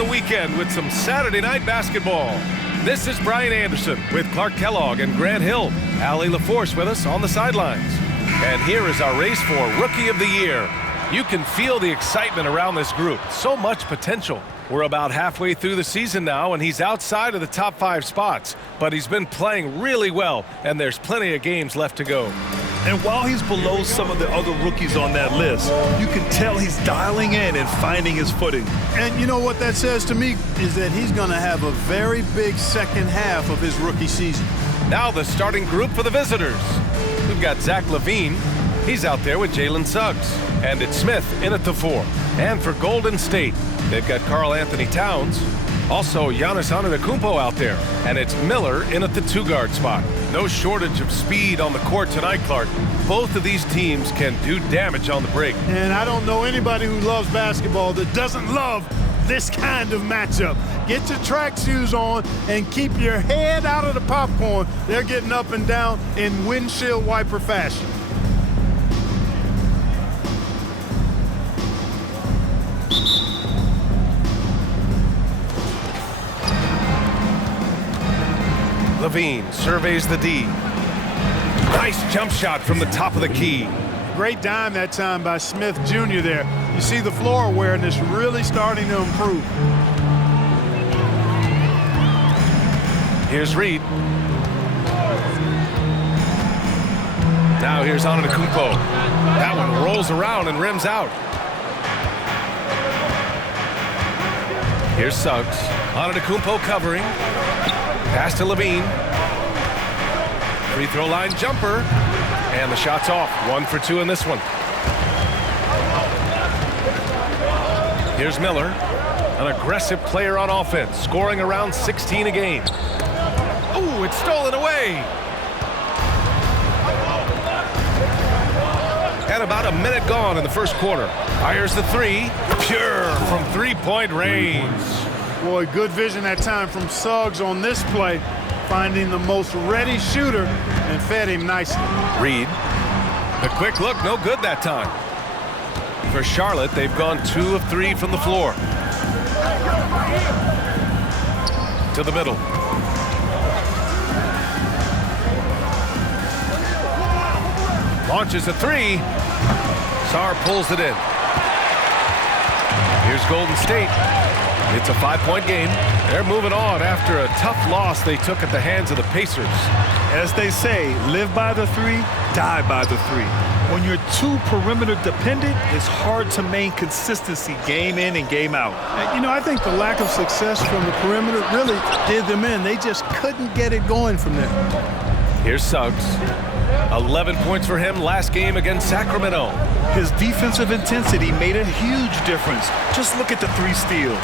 the weekend with some Saturday night basketball. This is Brian Anderson with Clark Kellogg and Grant Hill. Allie LaForce with us on the sidelines. And here is our race for Rookie of the Year. You can feel the excitement around this group. So much potential. We're about halfway through the season now, and he's outside of the top 5 spots. But he's been playing really well, and there's plenty of games left to go. And while he's below some of the other rookies on that list, you can tell he's dialing in and finding his footing. And you know what that says to me is that he's going to have a very big second half of his rookie season. Now the starting group for the visitors. We've got Zach LaVine. He's out there with Jalen Suggs. And it's Smith in at the 4. And for Golden State, they've got Karl Anthony Towns. Also, Giannis Antetokounmpo out there. And it's Miller in at the 2-guard spot. No shortage of speed on the court tonight, Clark. Both of these teams can do damage on the break. And I don't know anybody who loves basketball that doesn't love this kind of matchup. Get your track shoes on and keep your head out of the popcorn. They're getting up and down in windshield wiper fashion. LaVine surveys the D. Nice jump shot from the top of the key. Great dime that time by Smith Jr. there. You see the floor awareness really starting to improve. Here's Reed. Now here's Antetokounmpo. That one rolls around and rims out. Here's Suggs. Antetokounmpo covering. Pass to LaVine. Free throw line jumper. And the shot's off. 1 for 2 in this one. Here's Miller. An aggressive player on offense, scoring around 16 a game. Ooh, it's stolen away. And about a minute gone in the first quarter. Fires the 3. Pure from three-point range. Boy, good vision that time from Suggs on this play, finding the most ready shooter and fed him nicely. Reed. The quick look, no good that time. For Charlotte, they've gone 2 of 3 from the floor. To the middle. Launches a 3. Sarr pulls it in. Here's Golden State. It's a 5-point game. They're moving on after a tough loss they took at the hands of the Pacers. As they say, live by the 3, die by the 3. When you're too perimeter dependent, it's hard to maintain consistency game in and game out. You know, I think the lack of success from the perimeter really did them in. They just couldn't get it going from there. Here's Suggs. 11 points for him last game against Sacramento. His defensive intensity made a huge difference. Just look at the 3 steals.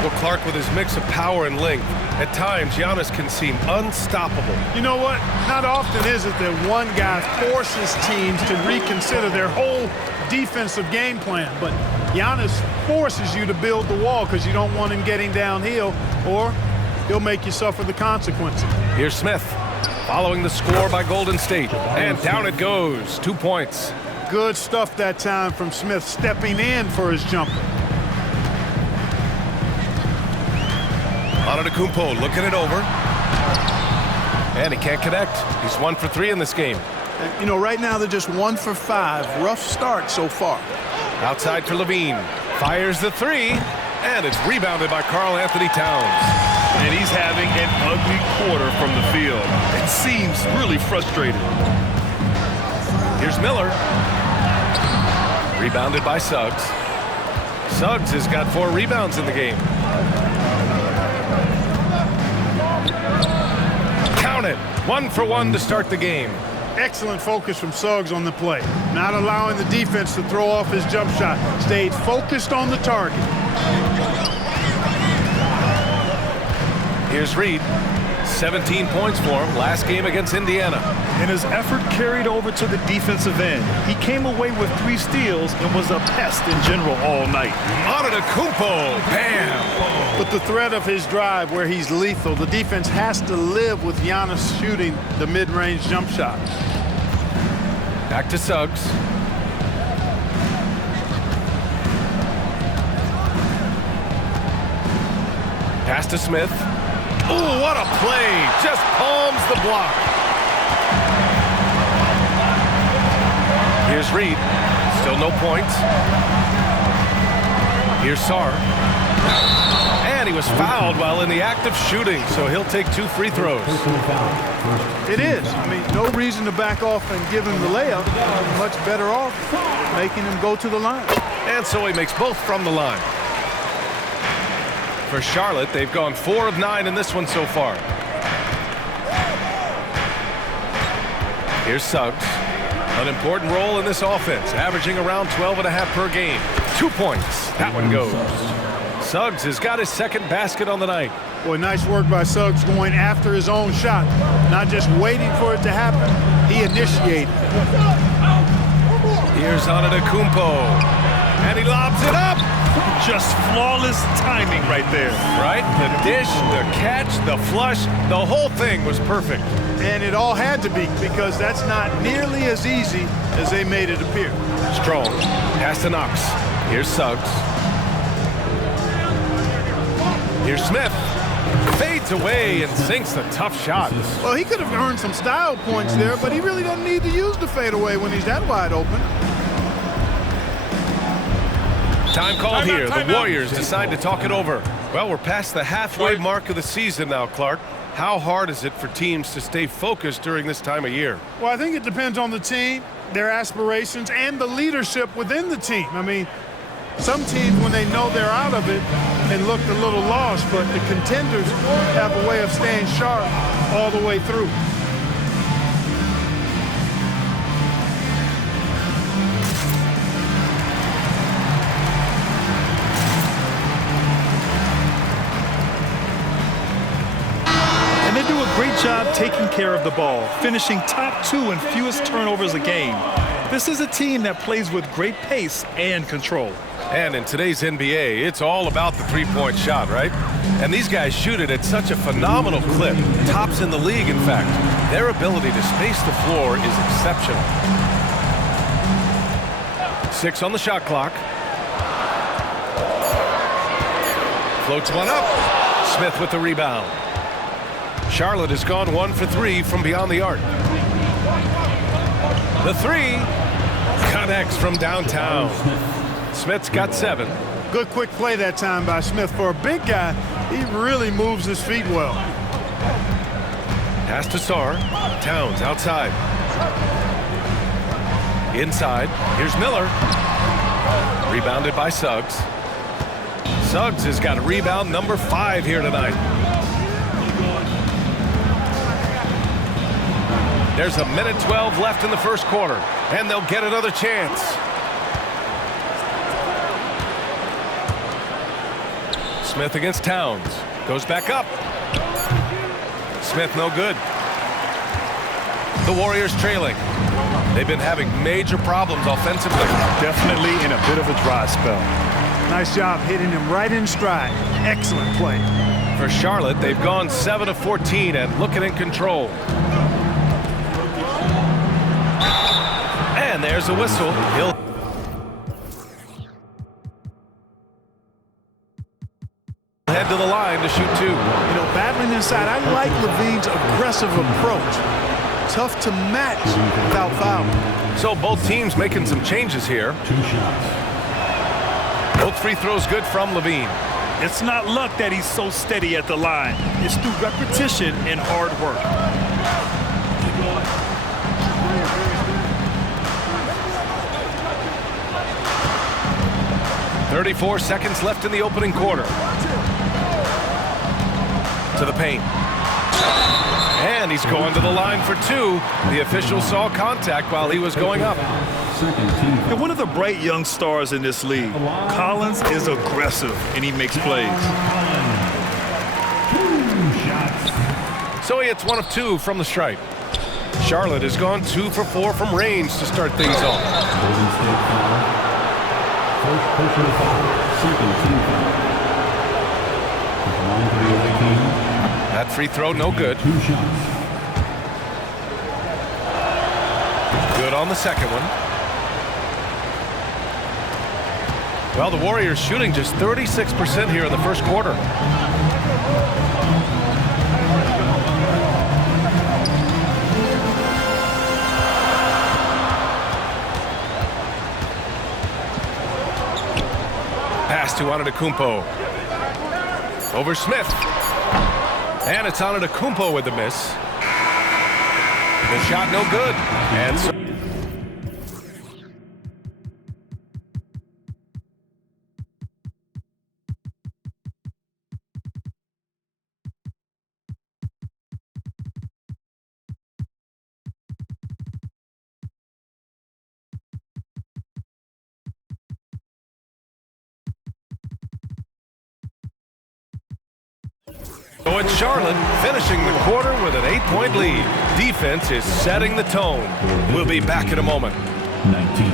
Well, Clark, with his mix of power and length, at times Giannis can seem unstoppable. You know what? Not often is it that one guy forces teams to reconsider their whole defensive game plan, but Giannis forces you to build the wall because you don't want him getting downhill, or he'll make you suffer the consequences. Here's Smith. Following the score by Golden State. And down it goes. 2 points. Good stuff that time from Smith, stepping in for his jumper. Antetokounmpo looking it over. And he can't connect. He's 1 for 3 in this game. You know, right now they're just 1 for 5. Rough start so far. Outside for LaVine. Fires the 3. And it's rebounded by Karl Anthony Towns. And he's having an ugly quarter from the field. It seems really frustrated. Here's Miller. Rebounded by Suggs. Suggs has got 4 rebounds in the game. Count it. 1 for 1 to start the game. Excellent focus from Suggs on the play. Not allowing the defense to throw off his jump shot. Stayed focused on the target. Here's Reed. 17 points for him last game against Indiana. And his effort carried over to the defensive end. He came away with 3 steals and was a pest in general all night. Antetokounmpo, bam! But the threat of his drive where he's lethal, the defense has to live with Giannis shooting the mid-range jump shot. Back to Suggs. Pass to Smith. Ooh, what a play. Just palms the block. Here's Reed. Still no points. Here's Sarr. And he was fouled while in the act of shooting, so he'll take 2 free throws. It is. I mean, no reason to back off and give him the layup. Much better off making him go to the line. And so he makes both from the line. For Charlotte, they've gone 4 of 9 in this one so far. Here's Suggs. An important role in this offense, averaging around 12.5 per game. 2 points. That one goes. Suggs has got his second basket on the night. Boy, nice work by Suggs going after his own shot. Not just waiting for it to happen. He initiated. Here's Antetokounmpo. And he lobs it up. Just flawless timing right there. Right? The dish, the catch, the flush, the whole thing was perfect. And it all had to be, because that's not nearly as easy as they made it appear. Strong. Pass to Knox. Here's Suggs. Here's Smith. Fades away and sinks the tough shot. Well, he could have earned some style points there, but he really doesn't need to use the fadeaway when he's that wide open. Time called here. The Warriors decide to talk it over. Well, we're past the halfway mark of the season now, Clark. How hard is it for teams to stay focused during this time of year? Well, I think it depends on the team, their aspirations, and the leadership within the team. I mean, some teams, when they know they're out of it, they look a little lost, but the contenders have a way of staying sharp all the way through. Great job taking care of the ball, finishing top 2 in fewest turnovers a game. This is a team that plays with great pace and control. And in today's NBA, it's all about the three-point shot, right? And these guys shoot it at such a phenomenal clip. Tops in the league, in fact. Their ability to space the floor is exceptional. 6 on the shot clock. Floats one up. Smith with the rebound. Charlotte has gone 1 for 3 from beyond the arc. The 3 connects from downtown. Smith's got 7. Good quick play that time by Smith. For a big guy, he really moves his feet well. Pass to Sarr. Towns outside. Inside. Here's Miller. Rebounded by Suggs. Suggs has got a rebound number 5 here tonight. There's a minute 12 left in the first quarter, and they'll get another chance. Smith against Towns. Goes back up. Smith no good. The Warriors trailing. They've been having major problems offensively. Definitely in a bit of a dry spell. Nice job hitting him right in stride. Excellent play. For Charlotte, they've gone 7 of 14 and looking in control. And there's a whistle. He'll head to the line to shoot 2. You know, battling inside, I like Levine's aggressive approach. Tough to match without foul. So both teams making some changes here. 2 shots. Both free throws good from Levine. It's not luck that he's so steady at the line. It's through repetition and hard work. 34 seconds left in the opening quarter. To the paint. And he's going to the line for 2. The official saw contact while he was going up. And one of the bright young stars in this league, Collins is aggressive and he makes plays. So he hits 1 of 2 from the stripe. Charlotte has gone 2 for 4 from range to start things off. First personal foul, second team foul. That free throw no good. 2 shots. Good on the second one. Well, the Warriors shooting just 36% here in the first quarter. Pass to Antetokounmpo. Over Smith. And it's Antetokounmpo with the miss. The shot no good. And so So it's Charlotte finishing the quarter with an 8-point lead. Defense is setting the tone. We'll be back in a moment. 19.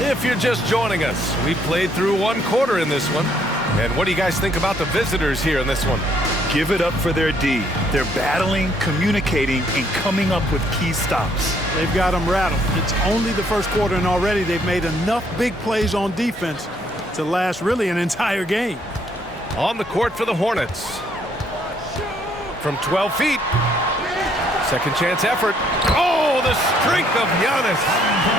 If you're just joining us, we played through one quarter in this one. And what do you guys think about the visitors here in this one? Give it up for their D. They're battling, communicating, and coming up with key stops. They've got them rattled. It's only the first quarter, and already they've made enough big plays on defense to last really an entire game. On the court for the Hornets. From 12 feet. Second chance effort. Oh, the strength of Giannis.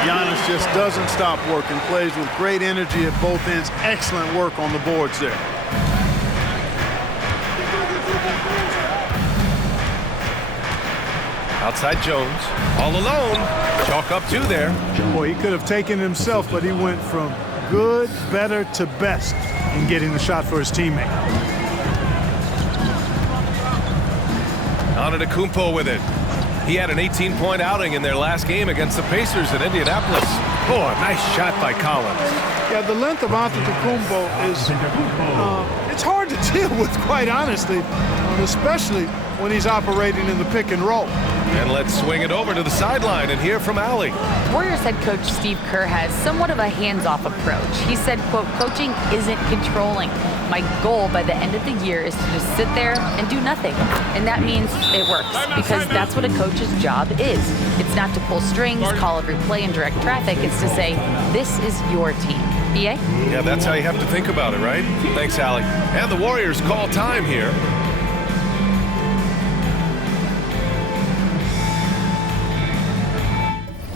Giannis just doesn't stop working. Plays with great energy at both ends. Excellent work on the boards there. Outside Jones. All alone. Chalk up 2 there. Boy, he could have taken himself, but he went from good, better to best in getting the shot for his teammate. Antetokounmpo with it. He had an 18-point outing in their last game against the Pacers in Indianapolis. Oh, a nice shot by Collins. Yeah, the length of Antetokounmpo is it's hard to deal with, quite honestly, especially when he's operating in the pick and roll. And let's swing it over to the sideline and hear from Allie. Warriors head coach Steve Kerr has somewhat of a hands-off approach. He said, quote, coaching isn't controlling. My goal by the end of the year is to just sit there and do nothing. And that means it works, because that's what a coach's job is. It's not to pull strings, call every play, and direct traffic. It's to say, this is your team. BA? Yeah, that's how you have to think about it, right? Thanks, Allie. And the Warriors call time here.